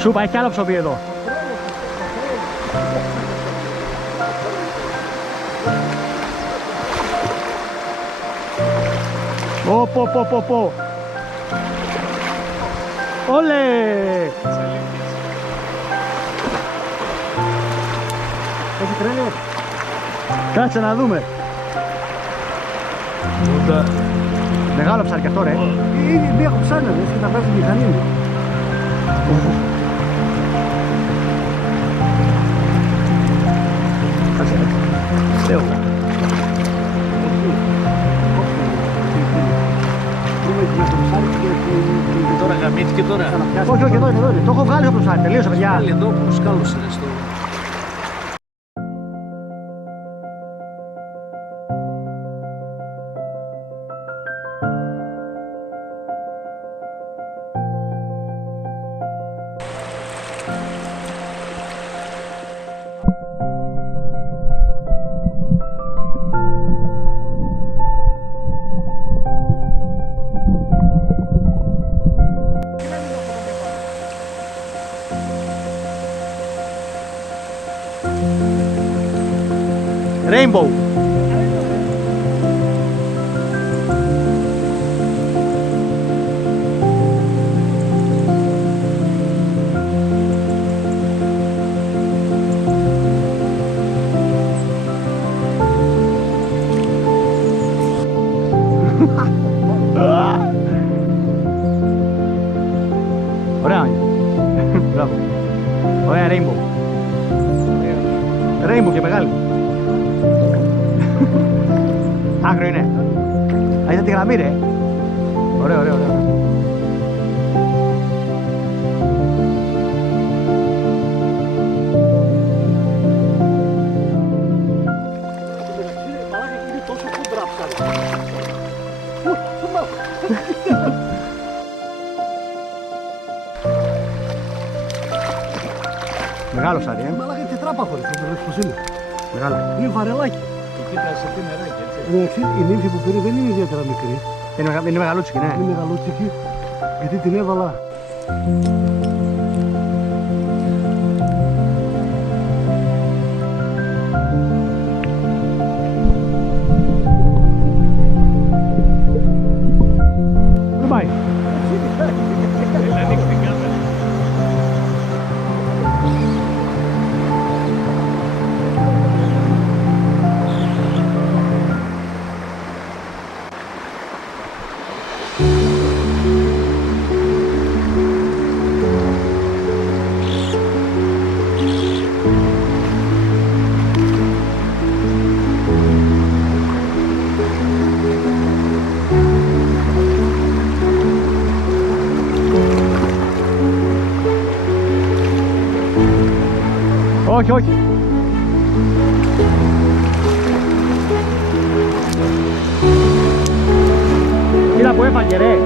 Σούπα, έχει κι άλλο ψωμί εδώ. Πω. Όλε! Έχει τρέλιο. Κάτσε να δούμε. Μεγάλο ψάρι κι αυτό ρε. Είναι μία κουψάνα, δεν και να βγάζει μηχανή. Κάτσε ρε. Στέω. Τώρα γαμήθηκε τώρα. Όχι, εδώ είναι. Το έχω βγάλει από το ψάρι. Τελείωσε παιδιά. Πάλι εδώ που σκάλωσε στο... Rainbow. Ωραία. Μπράβο. Ωραία Rainbow. Rainbow και μεγάλη. Άγριο είναι. Α, είδα τη γραμμή ρε. Ωραίο. Είναι τόσο κοντρά ψάρι. Μεγάλο ψάρι, Μαλάκα είναι τετράπαθο, πώς είναι. Μεγάλα. Είναι βαρελάκι. Και κοίτασε τι νεράκι, έτσι. Εντάξει, η νύμφη που πήρε δεν είναι ιδιαίτερα μικρή. Είναι μεγαλούτσικη, ναι. Είναι μεγαλούτσικη, γιατί την έβαλα. Δεν πάει. Ανοίξει την κάμερα. Όχι. Κοίτα που έφαγε ρε.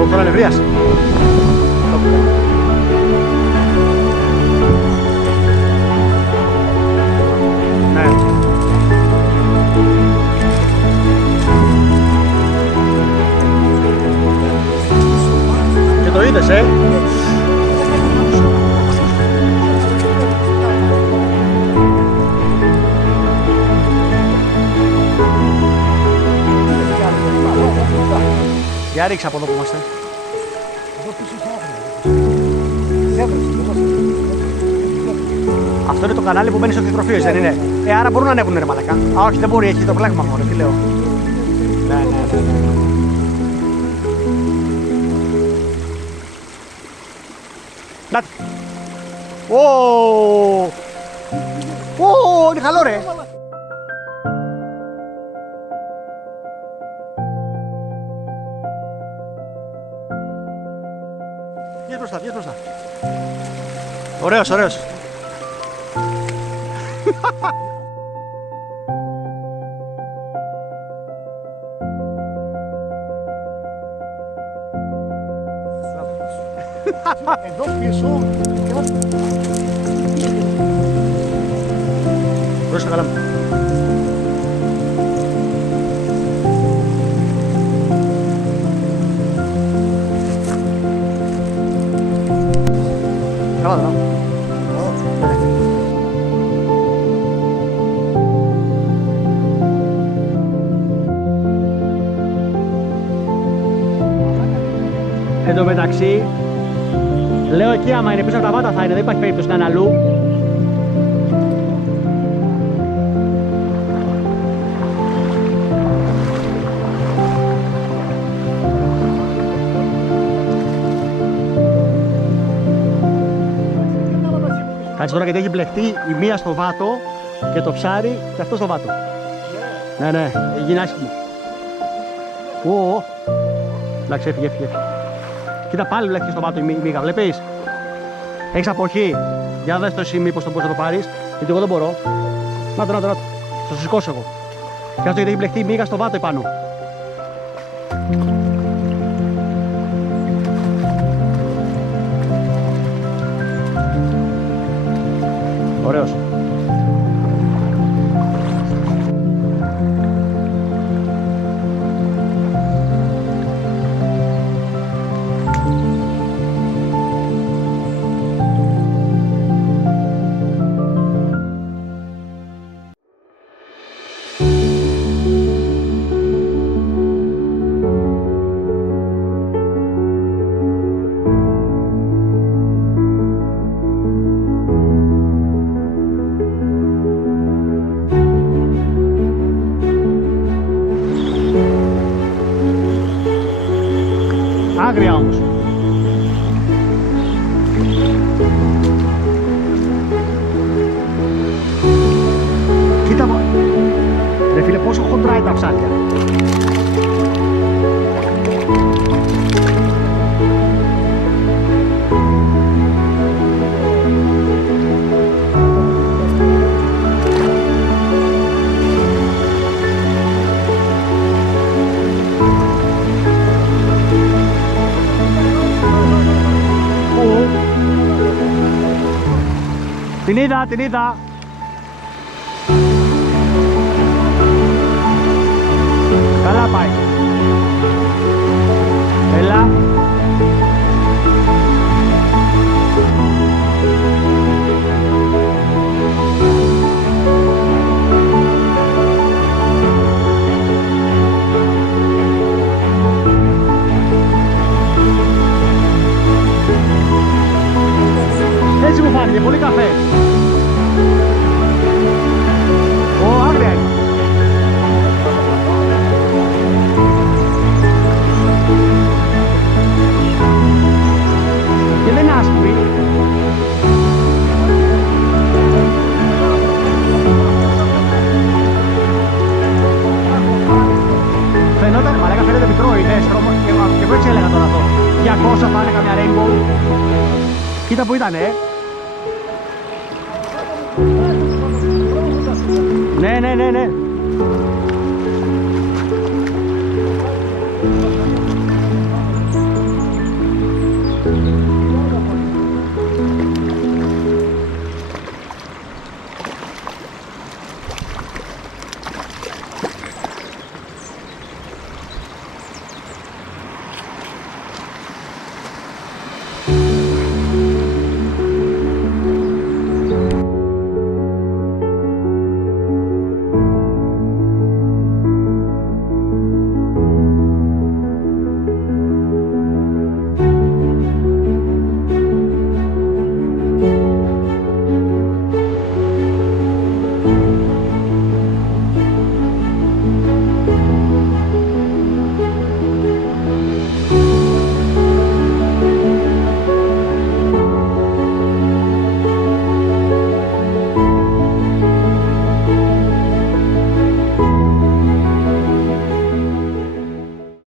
Ο χρονευρίασε. Ναι. Και το είδες, Για ρίξε από εδώ που είμαστε. Αυτό είναι το κανάλι που μπαίνει στο κτηνοτροφείο, δεν είναι? Άρα μπορούν να ανέβουν ρε μαλακά. Α, όχι, δεν μπορεί, έχει το πλάγμα μόνο, τι λέω. Ναι. Νάτι. Είναι καλό ρε. Βγες μπροστά. Ωραίος. Εδώ πίσω. Πρόσεχε καλά μου. Καλά, καλά. Εν τω μεταξύ, λέω εκεί άμα είναι πίσω από τα βάτα θα είναι, δεν υπάρχει περίπτωση να είναι αλλού. Κάτσε τώρα γιατί έχει μπλεχτεί η μία στο βάτο και το ψάρι και αυτό στο βάτο. Ναι, γίνει άσχημο. Εντάξει, έφυγε. Κοίτα πάλι μπλεχτεί στο βάτο η μύγα, βλέπεις. Έχεις αποχή. Για δες το εσύ μήπως το μπορείς να το πάρεις. Γιατί εγώ δεν μπορώ. Να το. Θα το σηκώσω εγώ. Κάτσε γιατί έχει μπλεχτεί η μύγα στο βάτο επάνω. Ωραίος. Άγρια όμως. Κοίτα μου. Ρε φίλε πόσο χοντράει τα ψάρια. Την είδα. Καλά πάει. Έλα. Έτσι μου φάνηκε, πολύ καφέ. Άγρια είναι. Και δεν είναι άσπρη. Φαινόταν, μαλάκα φαίνεται μικρό, είναι στρώμα και εγώ έτσι έλεγα τώρα αυτό. 200 θα είναι καμιά rainbow. Κοίτα που ήτανε, Ναι.